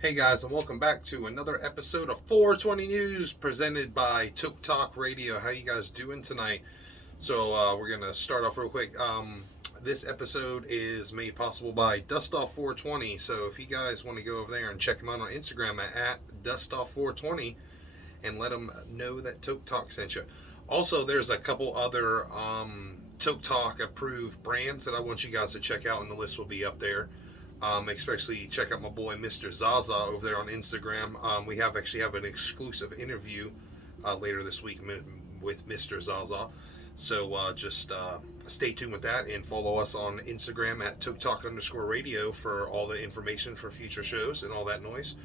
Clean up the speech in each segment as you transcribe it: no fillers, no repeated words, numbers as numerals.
Hey guys, and welcome back to another episode of 420 News presented by TokeTok Radio. How you guys doing tonight? So we're gonna start off real quick. This episode is made possible by Dustoff420. So if you guys want to go over there and check them out on Instagram at Dustoff420 and let them know that TokeTok sent you. Also, there's a couple other TokeTok approved brands that I want you guys to check out, and the list will be up there. Especially check out my boy Mr. Zaza over there on Instagram. We actually have an exclusive interview later this week with Mr. Zaza. So just stay tuned with that and follow us on Instagram at TokeTok_radio for all the information for future shows and all that noise.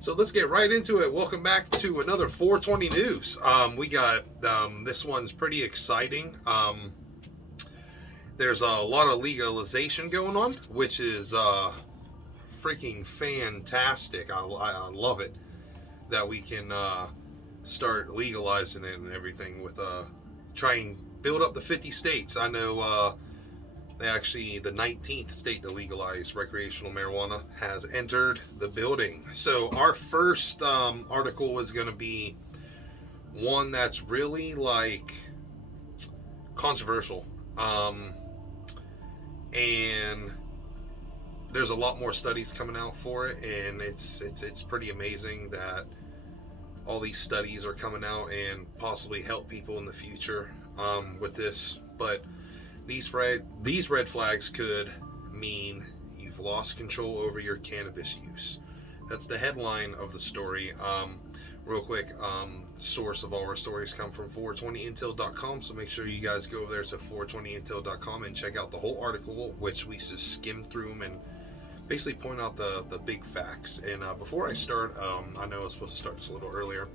So let's get right into it. Welcome back to another 420 News. We got this one's pretty exciting. There's a lot of legalization going on, which is freaking fantastic. I love it that we can start legalizing it and everything with try and build up the 50 states. I know the 19th state to legalize recreational marijuana has entered the building. So our first article was going to be one that's really like controversial. And there's a lot more studies coming out for it, and it's pretty amazing that all these studies are coming out and possibly help people in the future with this. But these red flags could mean you've lost control over your cannabis use. That's the headline of the story. Real quick, source of all our stories come from 420intel.com, so make sure you guys go over there to 420intel.com and check out the whole article, which we just skimmed through them and basically point out the big facts. And before I start, I know I was supposed to start this a little earlier,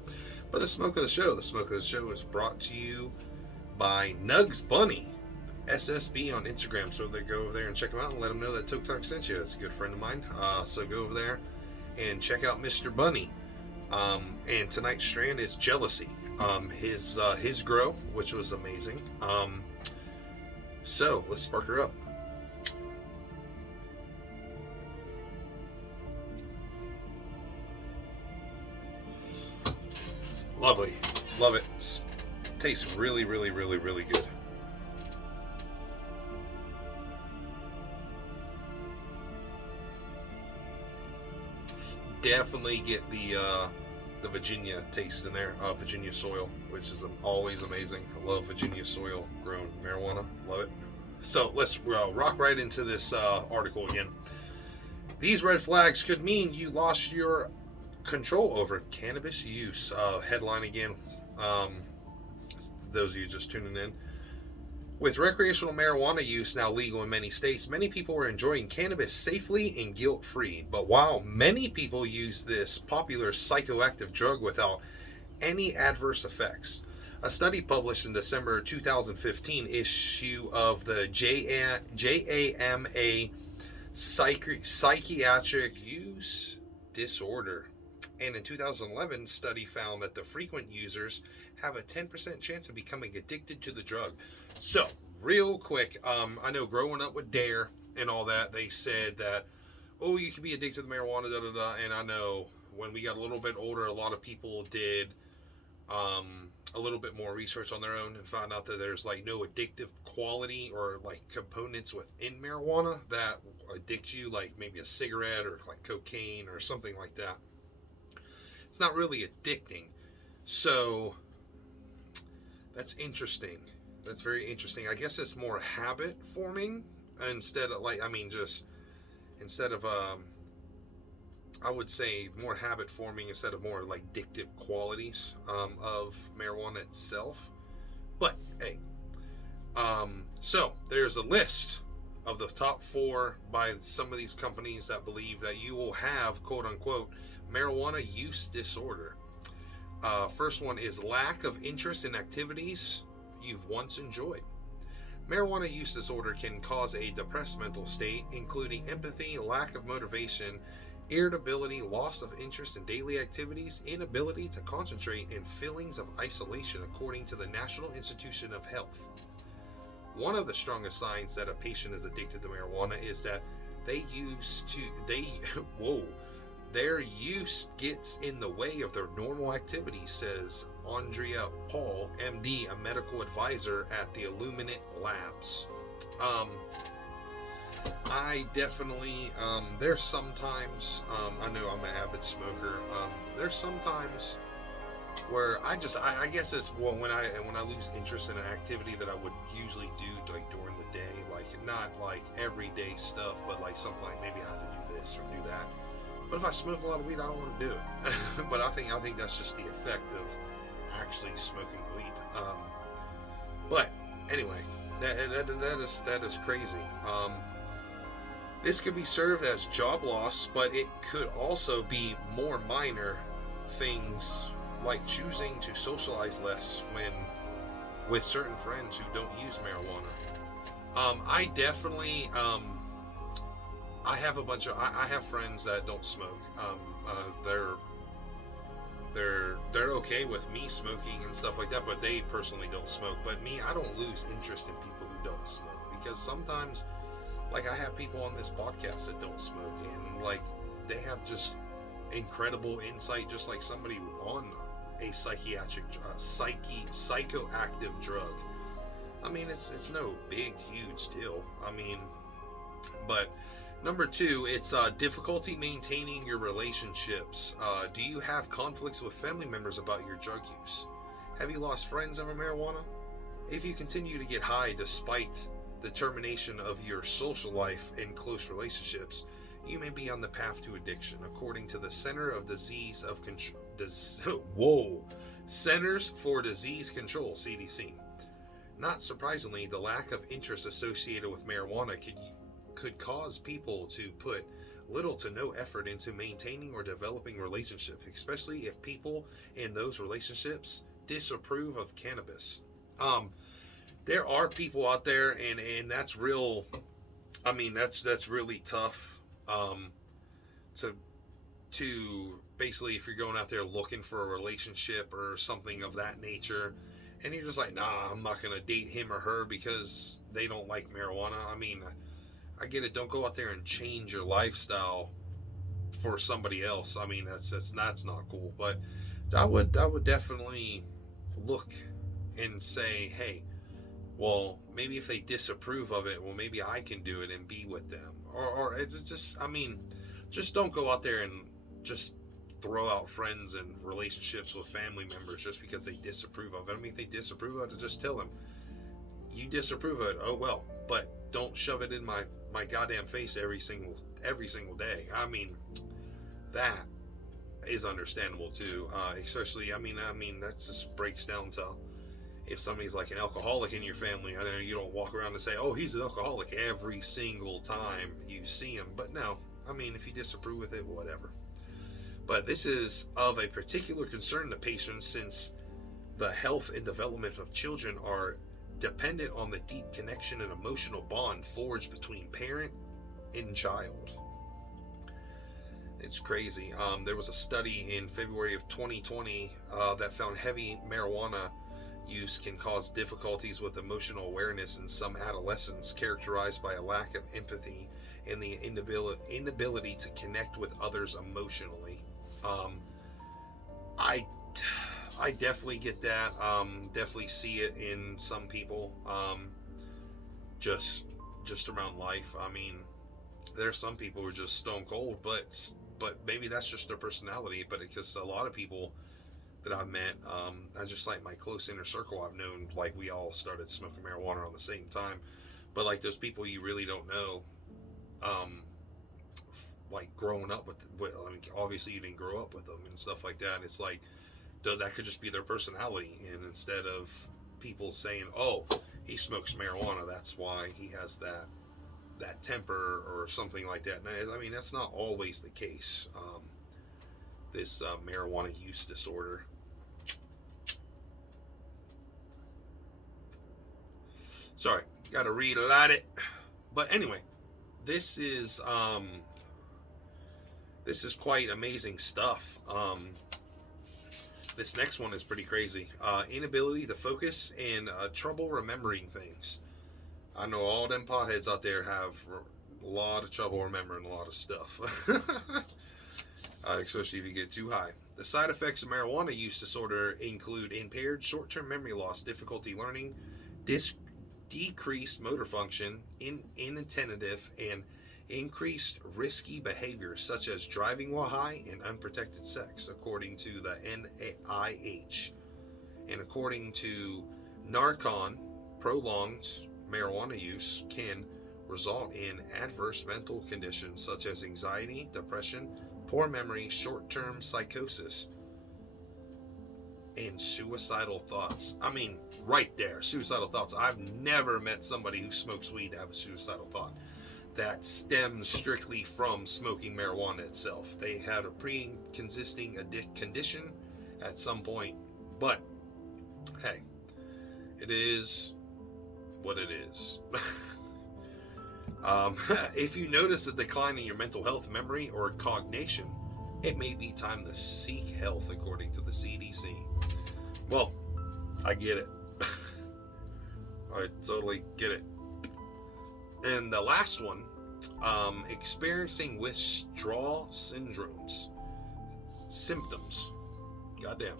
but the smoke of the show is brought to you by Nugs Bunny SSB on Instagram. So they go over there and check them out and let them know that TokeTok sent you. That's a good friend of mine. So go over there and check out Mr. Bunny. And tonight's strand is Jealousy, his grow, which was amazing. So let's spark her up. Lovely, love it. Tastes really, really, really, really good. Definitely get the Virginia taste in there, Virginia soil, which is always amazing. I love Virginia soil grown marijuana, love it. So let's rock right into this article again. These red flags could mean you lost your control over cannabis use. Headline again, those of you just tuning in. With recreational marijuana use now legal in many states, many people are enjoying cannabis safely and guilt-free. But while many people use this popular psychoactive drug without any adverse effects, a study published in December 2015 issue of the JAMA Psychiatric Use Disorder, and in 2011 study found that the frequent users have a 10% chance of becoming addicted to the drug. So real quick, I know growing up with DARE and all that, they said that, oh, you can be addicted to marijuana, and I know when we got a little bit older, a lot of people did a little bit more research on their own and found out that there's like no addictive quality or like components within marijuana that addict you, like maybe a cigarette or like cocaine or something like that. It's not really addicting. So that's interesting. That's very interesting. I guess it's more habit forming instead of I would say more habit forming instead of more like addictive qualities of marijuana itself. But hey, so there's a list of the top 4 by some of these companies that believe that you will have, quote unquote, marijuana use disorder. First one is lack of interest in activities you've once enjoyed. Marijuana use disorder can cause a depressed mental state, including empathy, lack of motivation, irritability, loss of interest in daily activities, inability to concentrate, and feelings of isolation, according to the National Institute of Health. One of the strongest signs that a patient is addicted to marijuana is that they their use gets in the way of their normal activities, says Andrea Paul, MD, a medical advisor at the Illuminate Labs. I definitely, there's sometimes, I know I'm an avid smoker, there's sometimes where I guess it's, well, when I lose interest in an activity that I would usually do, like, during the day, like, not like everyday stuff, but like something like maybe I have to do this or do that. But if I smoke a lot of weed, I don't want to do it. But I think that's just the effect of actually smoking weed. But anyway, that is crazy. This could be served as job loss, but it could also be more minor things, like choosing to socialize less with certain friends who don't use marijuana. I definitely, I have I have friends that don't smoke. They're okay with me smoking and stuff like that, but they personally don't smoke. But me, I don't lose interest in people who don't smoke, because sometimes, like, I have people on this podcast that don't smoke, and like, they have just incredible insight, just like somebody on a psychoactive drug. I mean, it's no big, huge deal. I mean, but number 2, it's difficulty maintaining your relationships. Do you have conflicts with family members about your drug use? Have you lost friends over marijuana? If you continue to get high despite the termination of your social life and close relationships, you may be on the path to addiction, according to the Centers for Disease Control, CDC. Not surprisingly, the lack of interest associated with marijuana could cause people to put little to no effort into maintaining or developing relationships, especially if people in those relationships disapprove of cannabis. There are people out there, and that's real. I mean, that's really tough. To basically, if you're going out there looking for a relationship or something of that nature, and you're just like, nah, I'm not gonna date him or her because they don't like marijuana. I mean, I get it. Don't go out there and change your lifestyle for somebody else. I mean, that's not cool. But I would definitely look and say, hey, well, maybe if they disapprove of it, well, maybe I can do it and be with them. Or it's just, I mean, just don't go out there and just throw out friends and relationships with family members just because they disapprove of it. I mean, if they disapprove of it, just tell them, you disapprove of it, oh well, but don't shove it in my goddamn face every single day. I mean, that is understandable too. Especially, I mean, that just breaks down to, if somebody's like an alcoholic in your family, I know you don't walk around and say, oh, he's an alcoholic every single time you see him. But no, I mean, if you disapprove with it, whatever. But this is of a particular concern to patients, since the health and development of children are dependent on the deep connection and emotional bond forged between parent and child. It's crazy. There was a study in February of 2020 that found heavy marijuana use can cause difficulties with emotional awareness in some adolescents, characterized by a lack of empathy and the inability to connect with others emotionally. I definitely get that. Definitely see it in some people. Just around life. I mean, there's some people who are just stone cold, but maybe that's just their personality. But because a lot of people that I've met, I just, like, my close inner circle I've known, like, we all started smoking marijuana on the same time. But like those people you really don't know, like growing up with, I mean, obviously you didn't grow up with them and stuff like that. It's like, that could just be their personality, and instead of people saying, oh, he smokes marijuana, that's why he has that temper or something like that. I mean, that's not always the case. This marijuana use disorder. Sorry, gotta relight it. But anyway, this is quite amazing stuff. This next one is pretty crazy. Inability to focus and trouble remembering things. I know all them potheads out there have a lot of trouble remembering a lot of stuff. especially if you get too high. The side effects of marijuana use disorder include impaired short-term memory loss, difficulty learning, decreased motor function, inattentive, and increased risky behaviors such as driving while high and unprotected sex, according to the NIH. And according to Narcan, prolonged marijuana use can result in adverse mental conditions such as anxiety, depression, poor memory, short-term psychosis, and suicidal thoughts. I mean, right there, suicidal thoughts. I've never met somebody who smokes weed to have a suicidal thought that stems strictly from smoking marijuana itself. They had a pre-existing condition at some point, but hey, it is what it is. If you notice a decline in your mental health, memory, or cognition, it may be time to seek health, according to the CDC. Well, I get it. I totally get it. And the last one, experiencing withdrawal syndromes. Symptoms. Goddamn.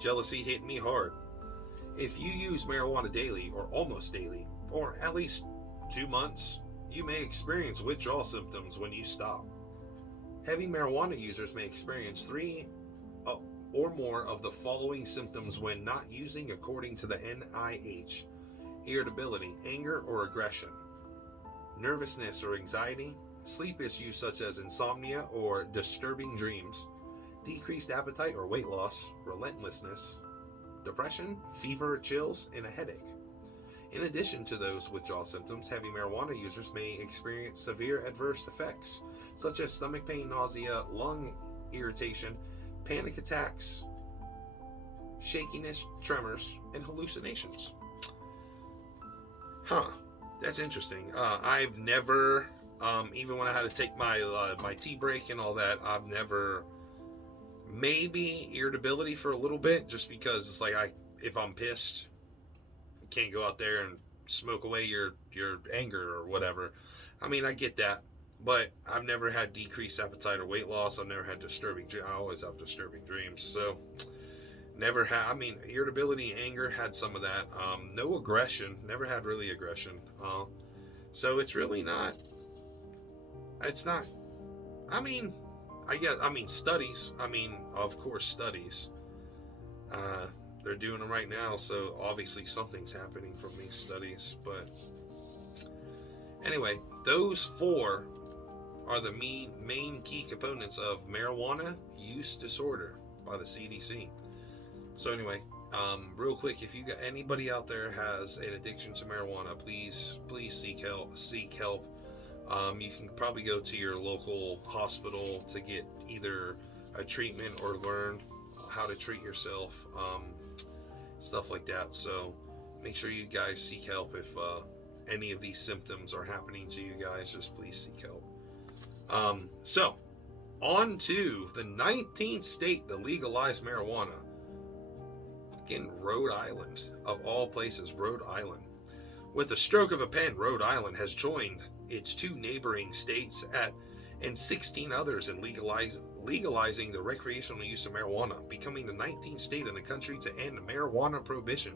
Jealousy hit me hard. If you use marijuana daily or almost daily, or at least 2 months, you may experience withdrawal symptoms when you stop. Heavy marijuana users may experience 3 or more of the following symptoms when not using, according to the NIH. Irritability, anger or aggression, nervousness or anxiety, sleep issues such as insomnia or disturbing dreams, decreased appetite or weight loss, relentlessness, depression, fever, chills, and a headache. In addition to those withdrawal symptoms, heavy marijuana users may experience severe adverse effects, such as stomach pain, nausea, lung irritation, panic attacks, shakiness, tremors, and hallucinations. Huh, that's interesting. I've never, even when I had to take my tea break and all that, I've never, maybe irritability for a little bit, just because it's like if I'm pissed, you can't go out there and smoke away your anger or whatever. I mean, I get that, but I've never had decreased appetite or weight loss. I've never had disturbing dreams. I always have disturbing dreams, so never had. I mean, irritability, anger, had some of that. No aggression. Never had really aggression. So it's really not. It's not. I mean, studies. I mean, of course, studies. They're doing them right now, so obviously something's happening from these studies. But anyway, those 4 are the main key components of marijuana use disorder by the CDC. So anyway, real quick, if you got anybody out there has an addiction to marijuana, please seek help. You can probably go to your local hospital to get either a treatment or learn how to treat yourself, stuff like that. So make sure you guys seek help if any of these symptoms are happening to you guys. Just please seek help. So on to the 19th state to legalize marijuana. In Rhode Island, of all places, Rhode Island. With the stroke of a pen, Rhode Island has joined its 2 neighboring states and 16 others in legalizing the recreational use of marijuana, becoming the 19th state in the country to end marijuana prohibition.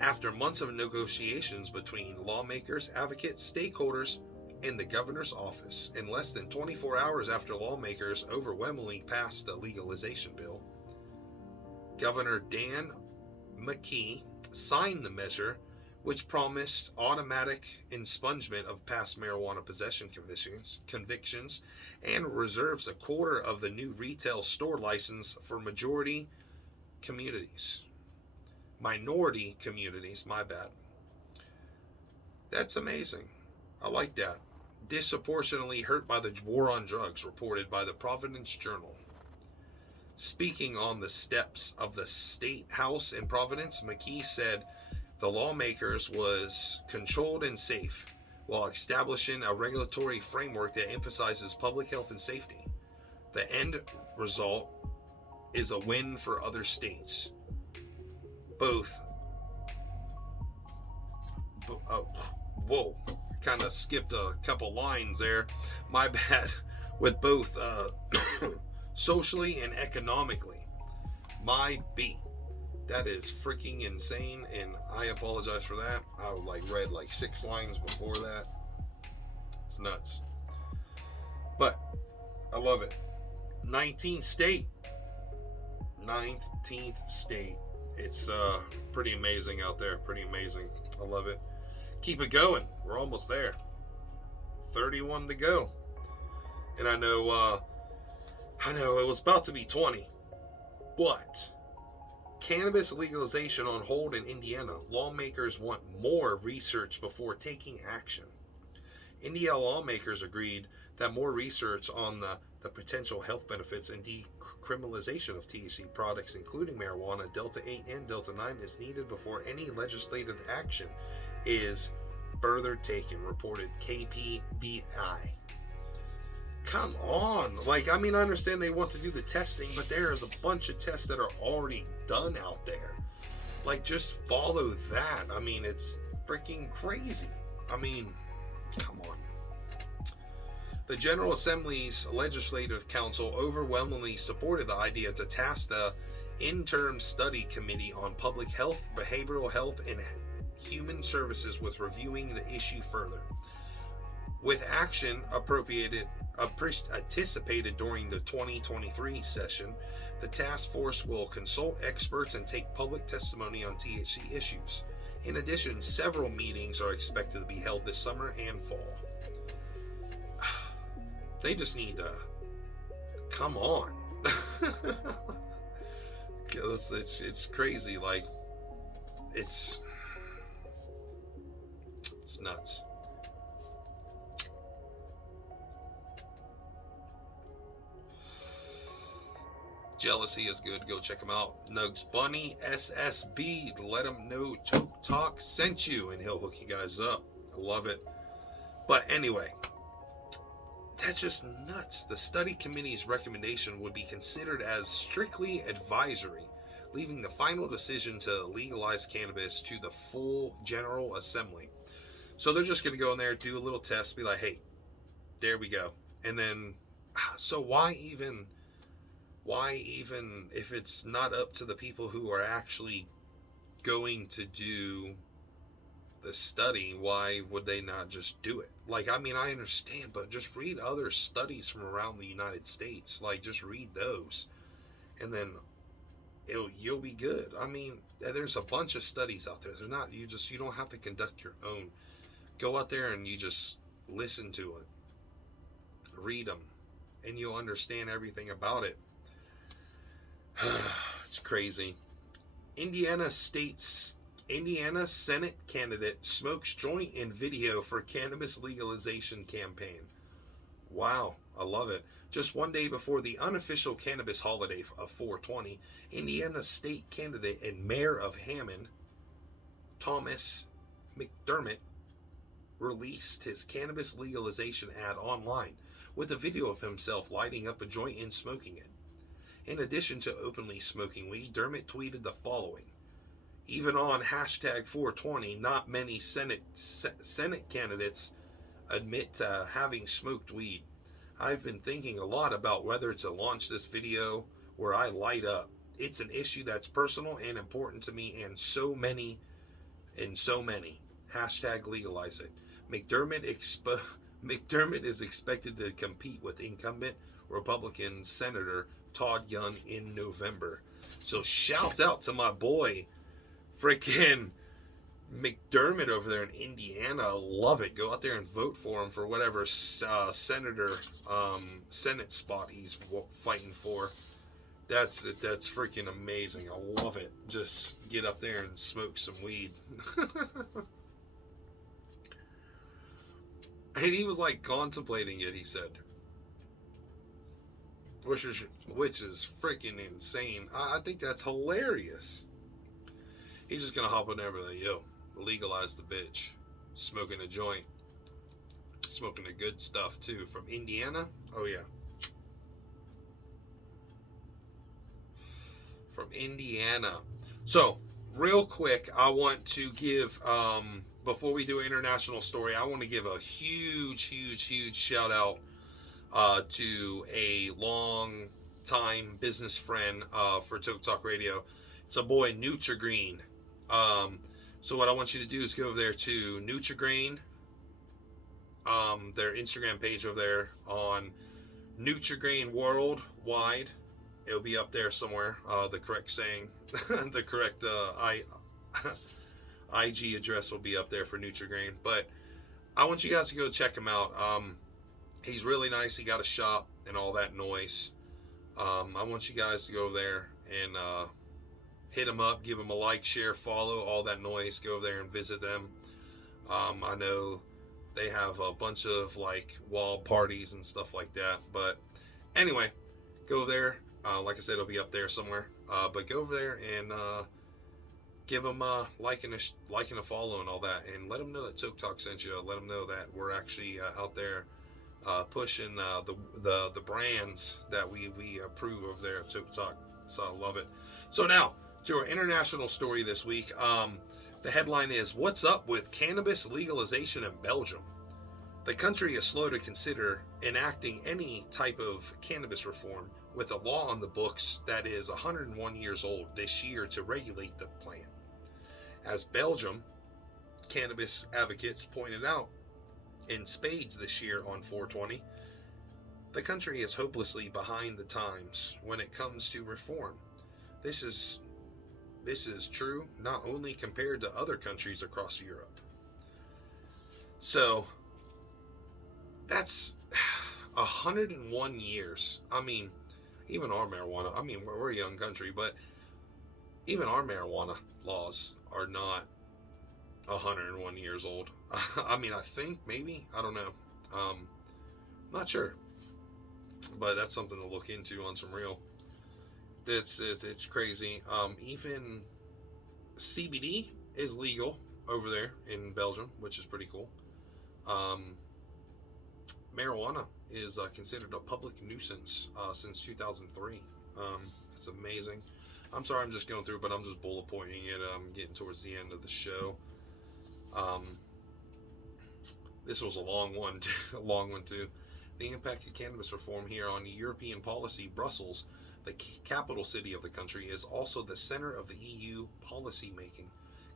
After months of negotiations between lawmakers, advocates, stakeholders, and the governor's office, in less than 24 hours after lawmakers overwhelmingly passed the legalization bill, Governor Dan McKee signed the measure, which promised automatic expungement of past marijuana possession convictions and reserves a quarter of the new retail store license for minority communities, my bad. That's amazing. I like that. Disproportionately hurt by the war on drugs, reported by the Providence Journal. Speaking on the steps of the State House in Providence, McKee said the lawmakers was controlled and safe while establishing a regulatory framework that emphasizes public health and safety. The end result is a win for other states. Kind of skipped a couple lines there. My bad. with both socially and economically. My B. That is freaking insane, and I apologize for that. I read 6 lines before that. It's nuts. But I love it. 19th state. It's pretty amazing out there. Pretty amazing. I love it. Keep it going. We're almost there. 31 to go. And I know it was about to be 20. But cannabis legalization on hold in Indiana. Lawmakers want more research before taking action. Indiana lawmakers agreed that more research on the potential health benefits and decriminalization of THC products, including marijuana, Delta 8, and Delta 9, is needed before any legislative action is further taken, reported KPVI. Come on. I understand they want to do the testing, but there is a bunch of tests that are already done out there. Just follow that. It's freaking crazy. Come on. The General Assembly's Legislative Council overwhelmingly supported the idea to task the Interim Study Committee on Public Health, Behavioral Health, and Human Services with reviewing the issue further. With action anticipated during the 2023 session, the task force will consult experts and take public testimony on THC issues. In addition, several meetings are expected to be held this summer and fall. They just need to come on. It's crazy. It's nuts. Jealousy is good. Go check them out. Nugs Bunny SSB. Let him know TokeTok sent you, and he'll hook you guys up. I love it. But anyway, that's just nuts. The study committee's recommendation would be considered as strictly advisory, leaving the final decision to legalize cannabis to the full General Assembly. So they're just going to go in there, do a little test, be like, hey, there we go. And then, so why even if it's not up to the people who are actually going to do the study, why would they not just do it? I understand, but just read other studies from around the United States. Just read those, and then you'll be good. There's a bunch of studies out there. They're not, you don't have to conduct your own. Go out there and you just listen to it, read them, and you'll understand everything about it. It's crazy. Indiana Senate candidate smokes joint in video for cannabis legalization campaign. Wow, I love it. Just one day before the unofficial cannabis holiday of 4/20, Indiana state candidate and mayor of Hammond, Thomas McDermott, released his cannabis legalization ad online with a video of himself lighting up a joint and smoking it. In addition to openly smoking weed, Dermott tweeted the following: even on #420, not many Senate candidates admit to having smoked weed. I've been thinking a lot about whether to launch this video where I light up. It's an issue that's personal and important to me and so many. #legalize it. McDermott is expected to compete with incumbent Republican Senator Todd Young in November. So shouts out to my boy freaking McDermott over there in Indiana. Love it. Go out there and vote for him for whatever Senate spot he's fighting for. That's freaking amazing. I love it. Just get up there and smoke some weed. And he was contemplating it, he said. Which is freaking insane. I think that's hilarious. He's just gonna hop on there and be like, yo, legalize the bitch. Smoking a joint. Smoking the good stuff too. From Indiana? Oh yeah. From Indiana. So, real quick, I want to give, before we do an international story, I want to give a huge shout out to a long time business friend for TokeTok Radio. It's a boy, Nutrigreen. So what I want you to do is go over there to Nutrigreen, their Instagram page over there on Nutrigrain Worldwide. It'll be up there somewhere. The correct saying, the correct IG address will be up there for Nutrigrain. But I want you guys to go check him out. He's really nice. He got a shop and all that noise. I want you guys to go over there and hit him up, give him a like, share, follow, all that noise. Go over there and visit them. I know they have a bunch of like wall parties and stuff like that. But anyway, go there. Like I said, it'll be up there somewhere. But go over there and give them a like and a follow and all that, and let them know that TokeTok sent you. Let them know that we're actually out there pushing the brands that we approve over there at TokeTok. So I love it. So now to our international story this week. The headline is, "What's up with cannabis legalization in Belgium?" The country is slow to consider enacting any type of cannabis reform, with a law on the books that is 101 years old this year to regulate the plant. As Belgium cannabis advocates pointed out in spades this year on 420, the country is hopelessly behind the times when it comes to reform. This is true not only compared to other countries across Europe. So that's 101 years. I mean, even our marijuana, I mean, we're a young country, but even our marijuana laws are not 101 years old. I mean, I think maybe, I don't know. Not sure. But that's something to look into on some real. It's crazy. Even CBD is legal over there in Belgium, which is pretty cool. Marijuana is considered a public nuisance since 2003. That's amazing. I'm sorry, I'm just going through, but I'm just bullet pointing it. I'm getting towards the end of the show. This was a long one too. The impact of cannabis reform here on European policy. Brussels, the capital city of the country, is also the center of the EU policy making.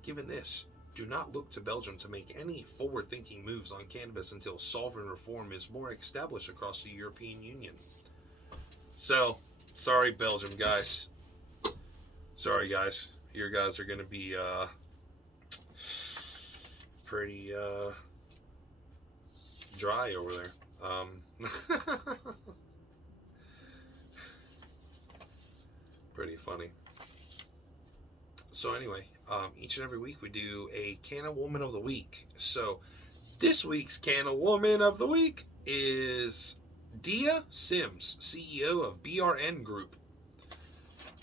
Given this, do not look to Belgium to make any forward-thinking moves on cannabis until sovereign reform is more established across the European Union. So, sorry Belgium guys. Sorry guys. You guys are going to be pretty dry over there. Pretty funny. So anyway, each and every week we do a Canna Woman of the Week. So this week's Canna Woman of the Week is Dia Sims, CEO of BRN Group.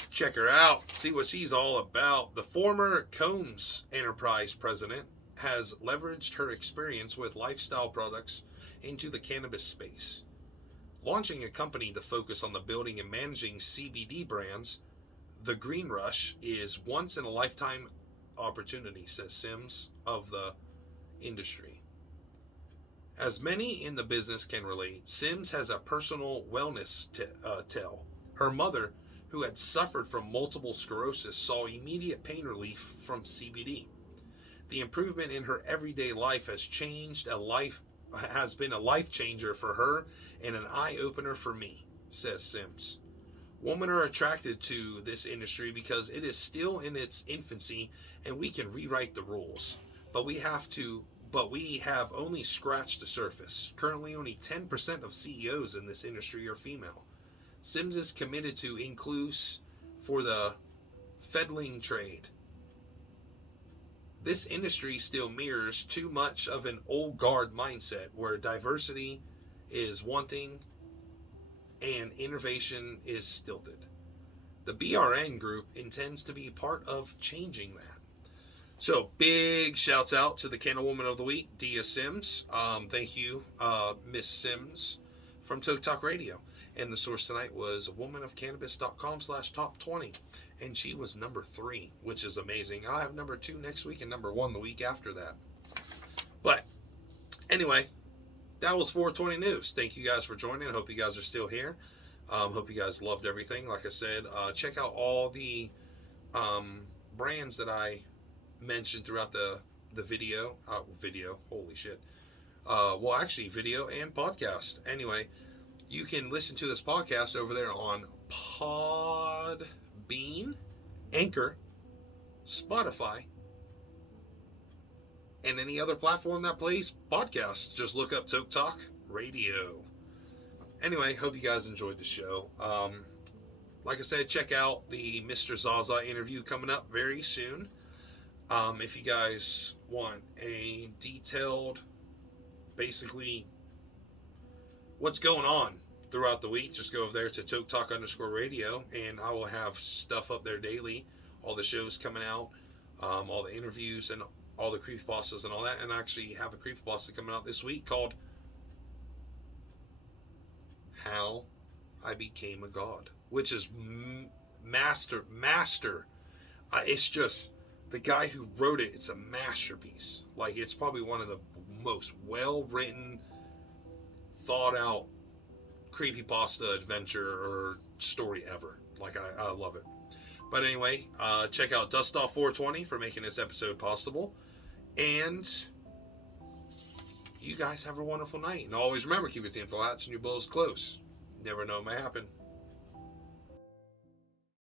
Check her out, see what she's all about. The former Combs Enterprise president has leveraged her experience with lifestyle products into the cannabis space. Launching a company to focus on the building and managing CBD brands, the Green Rush is once in a lifetime opportunity, says Sims of the industry. As many in the business can relate, Sims has a personal wellness tale. Her mother, who had suffered from multiple sclerosis, saw immediate pain relief from CBD. The improvement in her everyday life has been a life changer for her and an eye-opener for me, says Sims. Women are attracted to this industry because it is still in its infancy and we can rewrite the rules. But we have only scratched the surface. Currently, only 10% of CEOs in this industry are female. Sims is committed to inclusive for the feedling trade. This industry still mirrors too much of an old guard mindset where diversity is wanting and innovation is stilted. The BRN Group intends to be part of changing that. So big shouts out to the Canna Woman of the Week, Dia Sims. Thank you, Miss Sims from TokeTok Radio. And the source tonight was womanofcannabis.com/top20. And she was number 3, which is amazing. I'll have number 2 next week and number 1 the week after that. But anyway, that was 420 News. Thank you guys for joining. I hope you guys are still here. Hope you guys loved everything. Like I said, check out all the brands that I mentioned throughout the video. Holy shit. Well, actually, video and podcast. Anyway, you can listen to this podcast over there on Podbean, Anchor, Spotify, and any other platform that plays podcasts. Just look up TokeTok Radio. Anyway, hope you guys enjoyed the show. Like I said, check out the Mr. Zaza interview coming up very soon. If you guys want a detailed, basically, what's going on throughout the week, just go over there to TokeTok_radio, and I will have stuff up there daily. All the shows coming out, all the interviews, and all the creepypastas and all that. And I actually have a creepypasta coming out this week called How I Became a God, which is master. It's just, the guy who wrote it, it's a masterpiece. Like, it's probably one of the most well-written, thought-out creepypasta adventure or story ever. Like, I love it. But anyway, check out Dustoff420 for making this episode possible. And you guys have a wonderful night. And always remember, keep your tinfoil hats and your bows close. Never know what may happen.